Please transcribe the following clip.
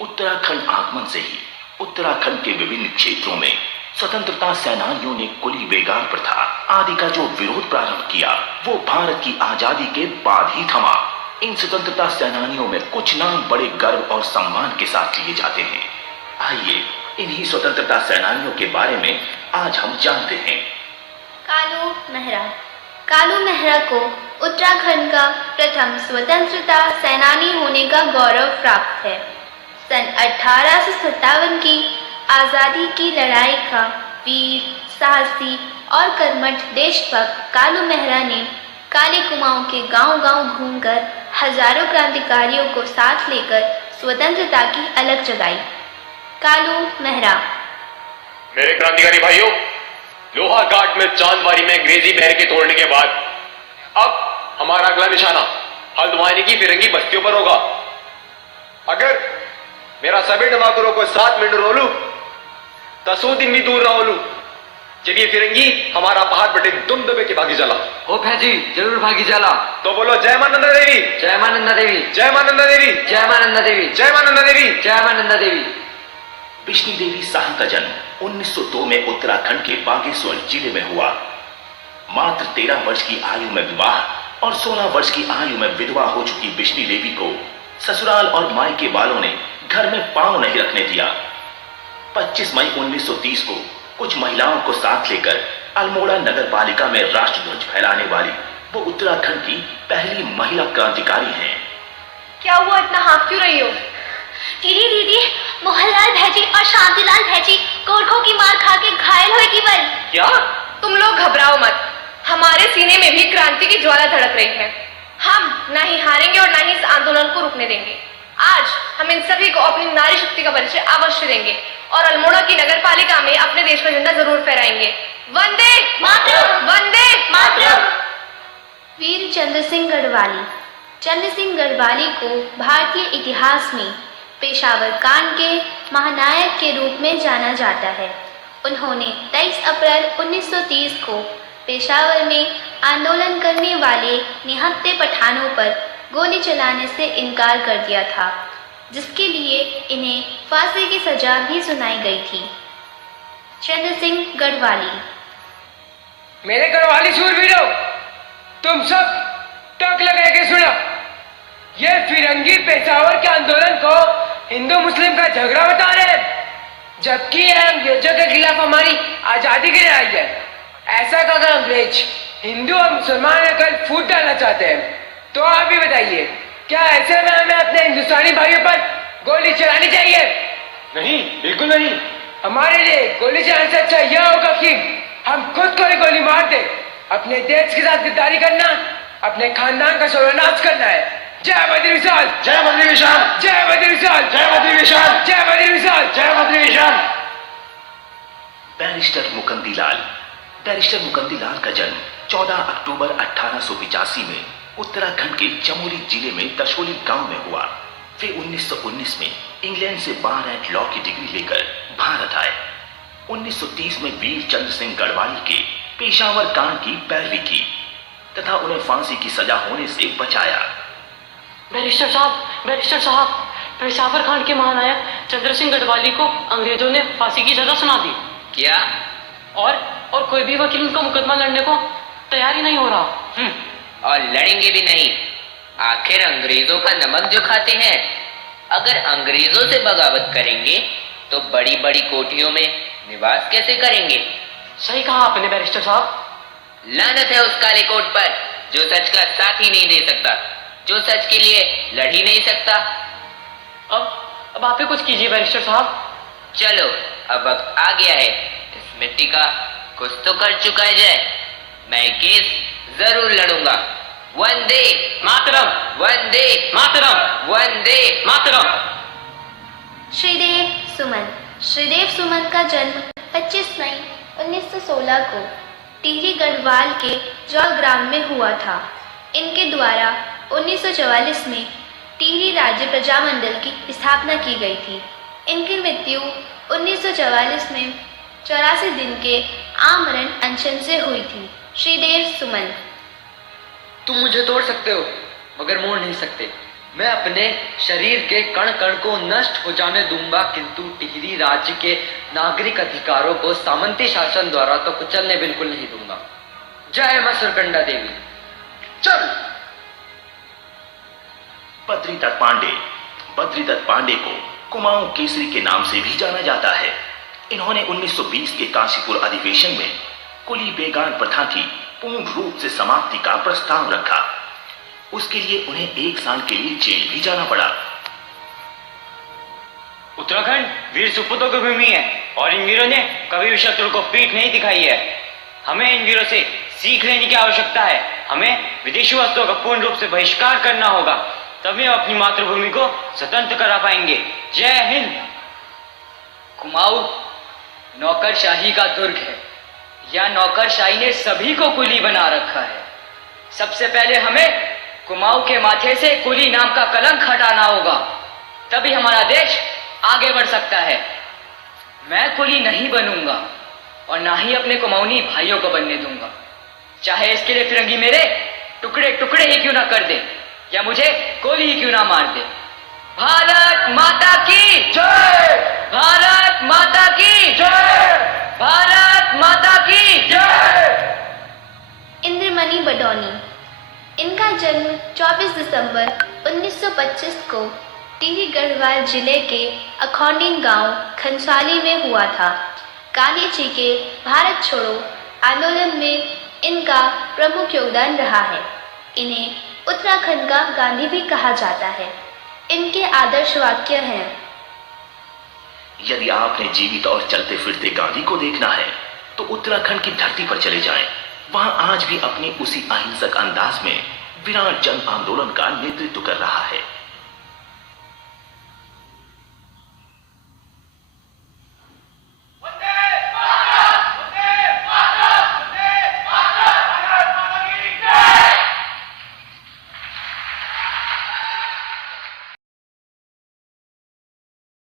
उत्तराखंड आगमन से ही उत्तराखंड के विभिन्न क्षेत्रों में स्वतंत्रता सेनानियों ने कुली बेगार प्रथा आदि का जो विरोध प्रारंभ किया, वो भारत की आजादी के बाद ही थमा। इन स्वतंत्रता सेनानियों में कुछ नाम बड़े गर्व और सम्मान के साथ लिए जाते हैं। आइए इन्हीं स्वतंत्रता सेनानियों के बारे में आज हम जानते हैं। कालू मेहरा। कालू मेहरा को उत्तराखंड का प्रथम स्वतंत्रता सेनानी होने का गौरव प्राप्त है। सन 1857 की आज़ादी की लड़ाई का वीर, साहसी और कर्मठ देशभक्त कालू मेहरा ने काले कुमाऊं के गांव-गांव घूमकर हजारों क्रांतिकारियों को साथ लेकर स्वतंत्रता की अलख जगाई। कालू मेहरा। मेरे क्रांतिकारी भाइयों, लोहाघाट में चांदवारी में अंग्रेजी बैर के तोड़ने के बाद अब हमारा अगला निशाना हल्द्वानी की फिरंगी बस्तियों पर होगा। अगर मेरा सभी डमाकुरों को 7 मिनट रोलू तो 100 दिन भी दूर ना होलू। जब ये फिरंगी हमारा पहाड़ बटे तुम दबे के भागी चला ओ जी जरूर भागी चला। तो बोलो जय मां नंदा देवी, जय मां नंदा देवी, जय मां नंदा देवी, जय मां नंदा देवी, जय मां नंदा देवी, जय मां नंदा देवी। बिश्नी देवी साह का जन्म 1902 में उत्तराखंड के बागेश्वर जिले में हुआ। मात्र 13 वर्ष की आयु में विवाह और 16 वर्ष की आयु में विधवा हो चुकी बिश्नी देवी को ससुराल और मायके वालों ने घर में पांव नहीं रखने दिया। 25 मई 1930 को कुछ महिलाओं को साथ लेकर अल्मोड़ा नगर पालिका में राष्ट्रध्वज फहराने वाली वो उत्तराखंड की पहली महिला क्रांतिकारी हैं। क्या हुआ, इतना हाँफ क्यों रही हो? दीदी, मोहनलाल भैजी और शांतिलाल भैजी गोरखों की मार खा के घायल हुए की बल। क्या? तुम लोग घबराओ मत, हमारे सीने में भी क्रांति की ज्वाला धड़क रही है। हम ना ही हारेंगे और ना ही इस आंदोलन को रुकने देंगे। आज हम इन सभी को अपनी नारी शक्ति का परिचय अवश्य देंगे और अल्मोड़ा की नगर पालिका में अपने देश का झंडा जरूर फहराएंगे। वंदे मातरम, वंदे मातरम। वीर चंद्र सिंह गढ़वाली। चंद्र सिंह गढ़वाली को भारतीय इतिहास में पेशावर कांड के महानायक के रूप में जाना जाता है। उन्होंने 23 अप्रैल 1930 को पेशावर में आंदोलन करने वाले निहत्थे पठानों पर गोली चलाने से इनकार कर दिया था, जिसके लिए इन्हें फांसी की सजा भी सुनाई गई थी। चंद्र सिंह गढ़वाली। मेरे गढ़वाली शूरवीरों, तुम सब टक लगा के सुनो। ये फिरंगी पेशावर के आंदोलन को हिंदू मुस्लिम का झगड़ा बता रहे हैं, जबकि यह अंग्रेजों के खिलाफ हमारी आजादी की लड़ाई है। ऐसा अगर अंग्रेज हिंदू और मुसलमान अगर फूट डालना चाहते हैं तो आप ही बताइए, क्या ऐसे में हमें अपने हिंदुस्तानी भाइयों पर गोली चलानी चाहिए? नहीं, बिल्कुल नहीं। हमारे लिए गोली चलाने से अच्छा यह होगा कि हम खुद को ही गोली मार दे। अपने देश के साथ गद्दारी करना, अपने खानदान का सर्वनाश करना है। जय बद्री विशाल, जय बद्री विशाल, जय बद्री विशाल, जय बद्री विशाल, जय बद्री विशाल, जय बद्री विशाल। बैरिस्टर मुकंदी लाल का जन्म 14 अक्टूबर 1885 में उत्तराखंड के चमोली जिले में दशोली गांव में हुआ। वे 1919 में इंग्लैंड से बार एंड लॉ की डिग्री लेकर भारत आए। 1930 में वीर चंद्र सिंह गढ़वाली के पेशावर कांड की पैरवी की तथा उन्हें फांसी की सजा होने से बचाया। बैरिस्टर साहब, पेशावर कांड के महानायक चंद्र सिंह गढ़वाली को अंग्रेजों ने फांसी की सजा सुना दी। क्या? और कोई भी वकील उनका मुकदमा लड़ने को तैयार ही नहीं हो रहा। और लड़ेंगे भी नहीं। आखिर अंग्रेजों का नमक जो खाते हैं, अगर अंग्रेजों से बगावत करेंगे तो बड़ी बड़ी कोठियों में निवास कैसे करेंगे? सही कहा आपने बैरिस्टर साहब। लानत है उस काले कोट पर जो सच का साथ ही नहीं दे सकता, जो सच के लिए लड़ ही नहीं सकता। अब आप ही कुछ कीजिए बैरिस्टर साहब। चलो, अब वक्त आ गया है, इस मिट्टी का कुछ तो कर चुका जाए। मैं केस जरूर लड़ूंगा। वंदे मातरम, वंदे मातरम, वंदे मातरम। श्रीदेव सुमन का जन्म 25 मई 1916 को टिहरी गढ़वाल के जौल ग्राम में हुआ था। इनके द्वारा 1944 में टिहरी राज्य प्रजामंडल की स्थापना की गई थी। इनकी मृत्यु 1944 में 84 दिन के आमरण अनशन से हुई थी। श्रीदेव सुमन। तुम मुझे तोड़ सकते हो मगर मोड़ नहीं सकते। मैं अपने शरीर के कण कण को नष्ट हो जाने दूंगा, किंतु टिहरी राज्य के नागरिक अधिकारों को सामंती शासन द्वारा तो कुचलने बिल्कुल नहीं दूंगा। जय मां सुरकंडा देवी। चल। बद्रीदत्त पांडे को कुमाऊं केसरी के नाम से भी जाना जाता है। इन्होंने 1920 के काशीपुर अधिवेशन में कुली बेगान प्रथा की पूर्ण रूप से समाप्ति का प्रस्ताव रखा। उसके लिए उन्हें 1 साल के लिए जेल भी जाना पड़ा। उत्तराखंड वीर सुपूतों की भूमि है और इन वीरों ने कभी भी शत्रु को पीठ नहीं दिखाई है। हमें इन वीरों से सीख लेने की आवश्यकता है। हमें विदेशी वस्तुओं का पूर्ण रूप से बहिष्कार करना होगा, तभी हम अपनी मातृभूमि को स्वतंत्र करा पाएंगे। जय हिंद। कुमाऊं नौकरशाही का दुर्ग है। या नौकरशाही ने सभी को कुली बना रखा है। सबसे पहले हमें कुमाऊं के माथे से कुली नाम का कलंक हटाना होगा, तभी हमारा देश आगे बढ़ सकता है। मैं कुली नहीं बनूंगा और ना ही अपने कुमाऊनी भाइयों को बनने दूंगा, चाहे इसके लिए फिरंगी मेरे टुकड़े टुकड़े ही क्यों ना कर दे या मुझे गोली ही क्यों ना मार दे। भारत माता की जय। भारत माता की जय। भारत माता की जय। इंद्रमणि बडौनी। इनका जन्म 24 दिसंबर 1925 को टिहरी गढ़वाल जिले के अखौंडीन गांव खंसाली में हुआ था। गांधी जी के भारत छोड़ो आंदोलन में इनका प्रमुख योगदान रहा है। इन्हें उत्तराखंड का गांधी भी कहा जाता है। इनके आदर्श वाक्य हैं: यदि आपने जीवित और चलते फिरते गांधी को देखना है तो उत्तराखंड की धरती पर चले जाएं। वहां आज भी अपने उसी अहिंसक अंदाज में विराट जन आंदोलन का नेतृत्व कर रहा है।